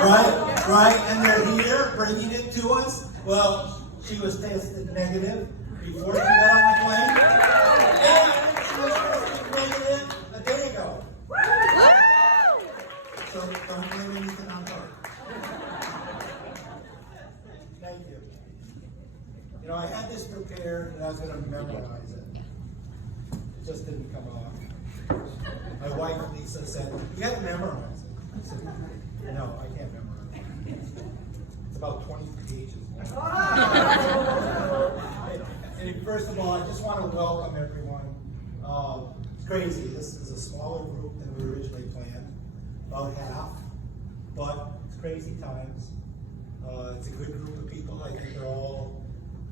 Right, and they're here bringing it to us. Well, she was tested negative before she got on the plane, and she was tested negative a day ago. So don't blame anything on her. Thank you. You know, I had this prepared and I was going to memorize it. It just didn't come off. My wife, Lisa, said, "You got to memorize it." I said, "No, I can't memorize it. It's about 20 pages." And first of all, I just want to welcome everyone. It's crazy. This is a smaller group than we originally planned, about half, but it's crazy times. It's a good group of people. I think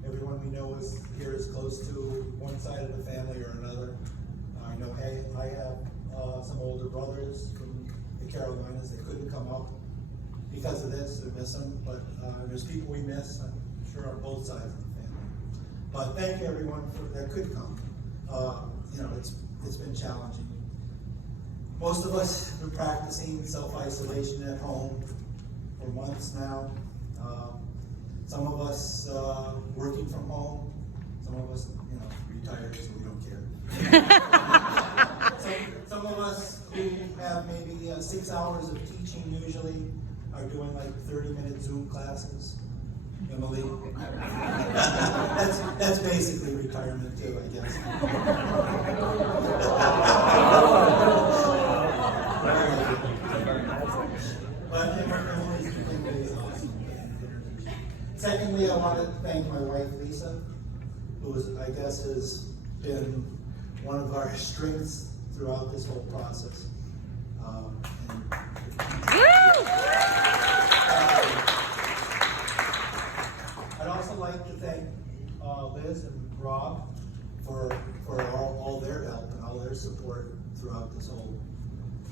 everyone we know is here is close to one side of the family or another. I know, hey, I have some older brothers from the Carolinas that couldn't come up because of this. We miss them, but there's people we miss, I'm sure, on both sides of the family. But thank you, everyone that could come. You know, it's been challenging. Most of us have been practicing self-isolation at home for months now. Some of us working from home. Some of us, you know, retired, so we don't care. Some of us who have maybe 6 hours of teaching usually are doing like 30-minute Zoom classes. Emily, that's basically retirement too, I guess. But Emily's been really awesome. Secondly, I want to thank my wife Lisa, who I guess has been one of our strengths throughout this whole process. I'd also like to thank Liz and Rob for all their help and all their support throughout this whole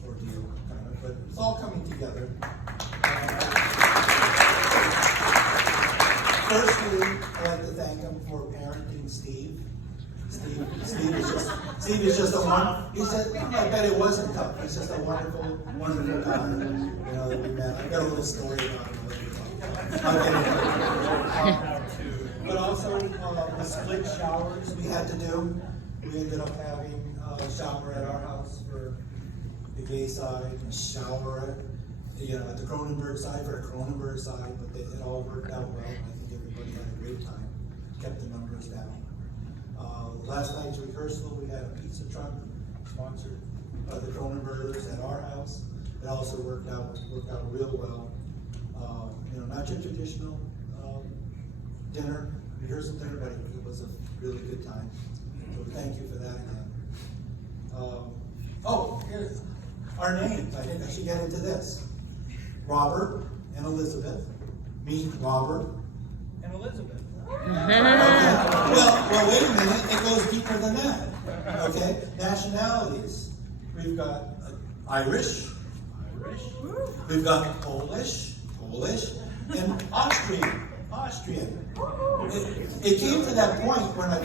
ordeal, kind of. But it's all coming together. Firstly, I'd like to thank him for parenting Steve. Steve is just a one. He said, "I bet it wasn't tough. He's just a wonderful guy." You know, that we met. I've got a little story about him later. I'll get into it. But also, the split showers we had to do. We ended up having a shower at our house for the gay side, and a shower at the Kronenberger side for a Kronenberger side. But it all worked out well. I think everybody had a great time. Kept the numbers down. Last night's rehearsal, we had a pizza truck sponsored by the Kronenbergers at our house. It also worked out real well. You know, not your traditional dinner, rehearsal dinner, but it was a really good time. So thank you for that again. Here's our names. I think I should get into this. Robert and Elizabeth. Meet Robert and Elizabeth. Okay. Well, wait a minute. It goes deeper than that. Okay. Nationalities. We've got Irish. We've got Polish, and Austrian. It came to that point when I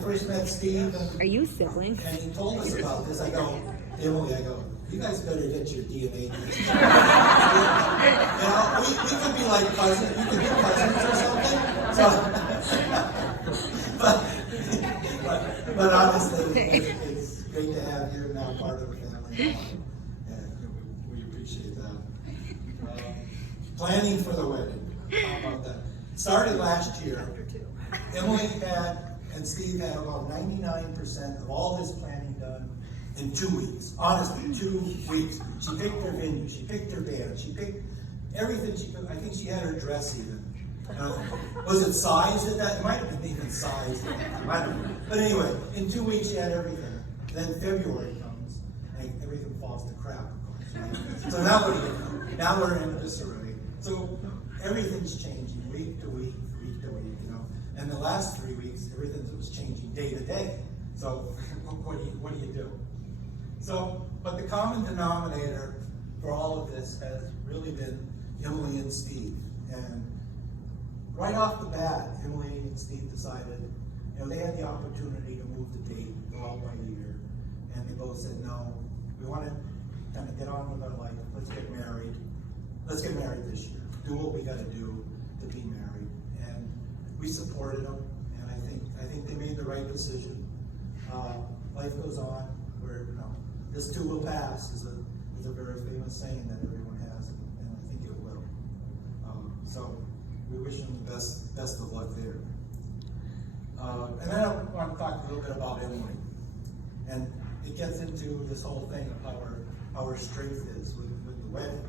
first met Steve. Are you siblings? And he told us about this. I go, Emily, you guys better get your DNA test. You know, we could be like cousins. We could be cousins or something. So, but honestly, it's great to have you now part of the family. And we appreciate that. Planning for the wedding. How about that? Started last year. Emily and Steve had about 99% of all his planning done in 2 weeks. Honestly, 2 weeks. She picked her venue, she picked her band, she picked everything she could. I think she had her dress even. Was it sized at that? It might have been even sized. I don't know. But anyway, in 2 weeks she had everything. Then February comes and everything falls to crap, of course. So now what do you do? Now we're in disarray. So everything's changing week to week, you know. And the last 3 weeks, everything was changing day to day. So what do you do? So, but the common denominator for all of this has really been Emily and Steve. And right off the bat, Emily and Steve decided, you know, they had the opportunity to move the date, go out by a year, and they both said, no, we want to kind of get on with our life. Let's get married. let's get married this year. Do what we gotta do to be married. And we supported them, and I think they made the right decision. Life goes on, where, this too will pass is a very famous saying that everyone has, and I think it will. So we wish them the best of luck there. And then I want to talk a little bit about Emily. And it gets into this whole thing of how her strength is with the wedding.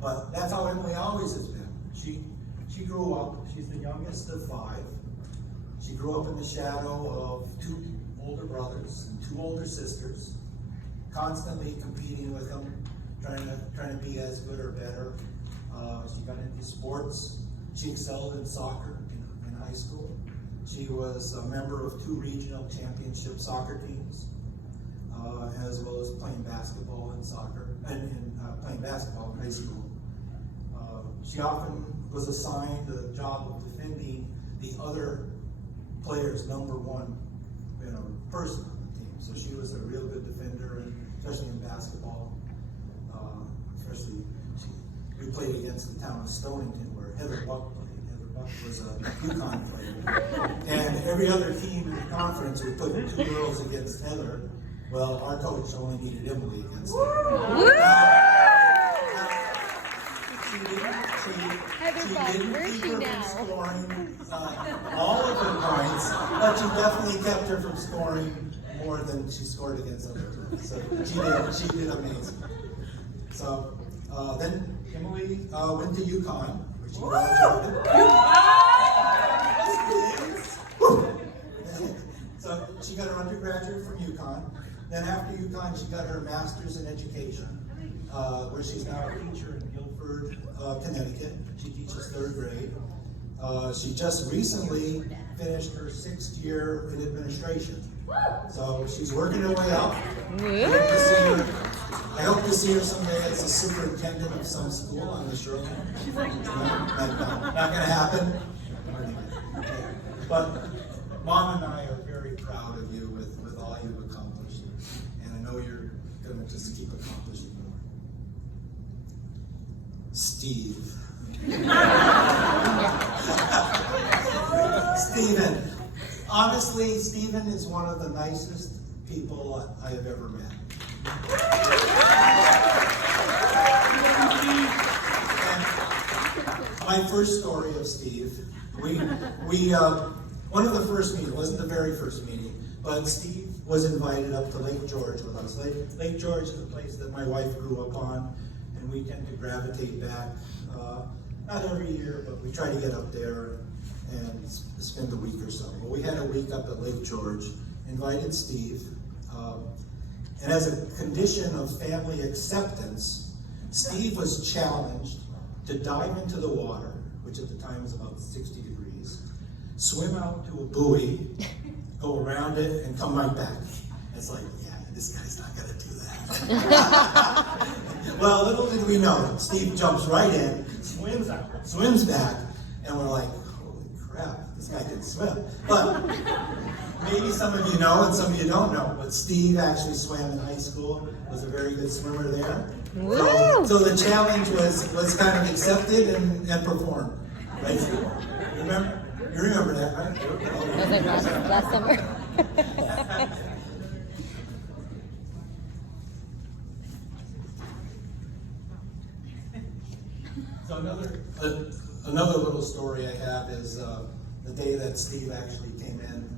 But that's how Emily always has been. She grew up, she's the youngest of 5. She grew up in the shadow of 2 older brothers and 2 older sisters, constantly competing with them, trying to be as good or better. She got into sports. She excelled in soccer in high school. She was a member of 2 regional championship soccer teams, as well as playing basketball and soccer, and playing basketball in high school. She often was assigned the job of defending the other player's number 1 person on the team. So she was a real good defender, and especially in basketball. We played against the town of Stonington, where Heather Buck played. Heather Buck was a UConn player. And every other team in the conference would put 2 girls against Heather. Well, our coach only needed Emily against her. She didn't keep her from scoring all of her points, but she definitely kept her from scoring more than she scored against other girls. So she did amazing. So then Emily went to UConn, where she graduated. So she got her undergraduate from UConn. Then after UConn, she got her master's in education, where she's now a teacher in Guilford, Connecticut. She teaches 3rd grade. She just recently finished her 6th year in administration. So she's working her way up. I hope to see her someday as a superintendent of some school on the shoreline. She's like, no. Not gonna happen. But Mom and I are very proud of you with all you've accomplished. And I know you're gonna just keep accomplishing more. Steve. Stephen. Honestly, Stephen is one of the nicest people I have ever met. And my first story of Steve, we one of the first meetings, wasn't the very first meeting, but Steve was invited up to Lake George with us. Lake George is a place that my wife grew up on, and we tend to gravitate back, not every year, but we try to get up there and spend a week or so. Well, we had a week up at Lake George, invited Steve, and as a condition of family acceptance, Steve was challenged to dive into the water, which at the time was about 60 degrees, swim out to a buoy, go around it, and come right back. It's like, yeah, this guy's not gonna do that. Well, little did we know, Steve jumps right in, swims out, swims back, and we're like, holy crap, this guy can swim. But maybe some of you know and some of you don't know, but Steve actually swam in high school, was a very good swimmer there. So the challenge was kind of accepted and performed. Right? You remember that, right? Was it last summer? So another little story I have is the day that Steve actually came in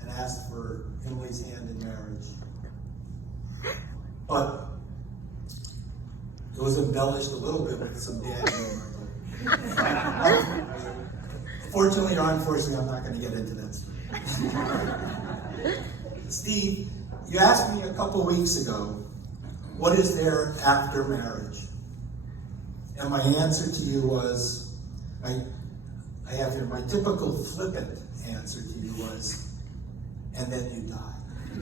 and asked for Emily's hand in marriage. But it was embellished a little bit with some dad humor. Fortunately or unfortunately, I'm not going to get into that story. Steve, you asked me a couple weeks ago, what is there after marriage? And my answer to you was, I have here, my typical flippant answer to you was, and then you die. He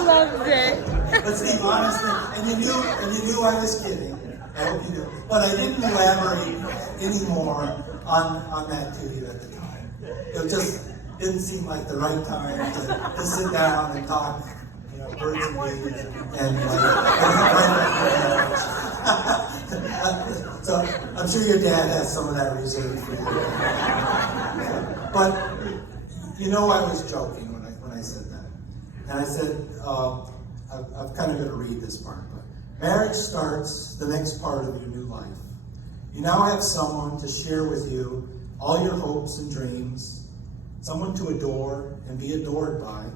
loves it. But Steve, honestly, and you knew I was kidding. I hope you knew. But I didn't elaborate anymore on that to you at the time. It just didn't seem like the right time to sit down and talk, birds and and so I'm sure your dad has some of that reserved for you. But you know, I was joking when I said that, and I said I've kind of got to read this part. But marriage starts the next part of your new life. You now have someone to share with you all your hopes and dreams, someone to adore and be adored by.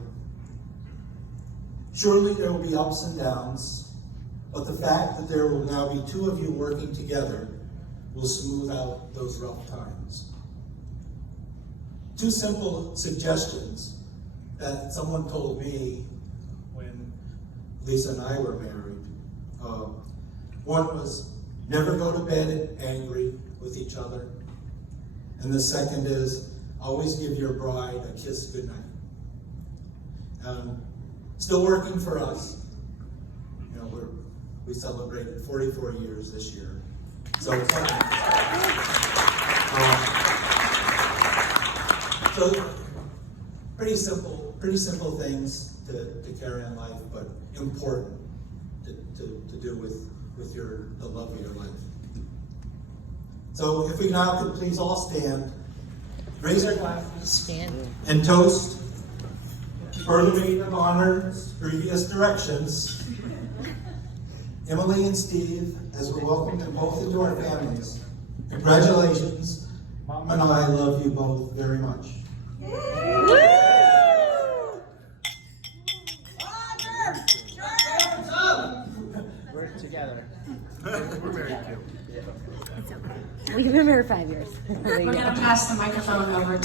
Surely there will be ups and downs, but the fact that there will now be two of you working together will smooth out those rough times. Two simple suggestions that someone told me when Lisa and I were married. One was, never go to bed angry with each other. And the second is, always give your bride a kiss goodnight. Still working for us. You know, we celebrated 44 years this year. So it's so pretty simple things to carry on life, but important to do with the love of your life. So if we now could please all stand, raise our glasses, Stand. and toast for the maid of honor, previous directions, Emily and Steve, as we're welcomed them both into our families. Congratulations. Mom and I love you both very much. We're together. We're married too. We've been married 5 years. We're going to pass the microphone over to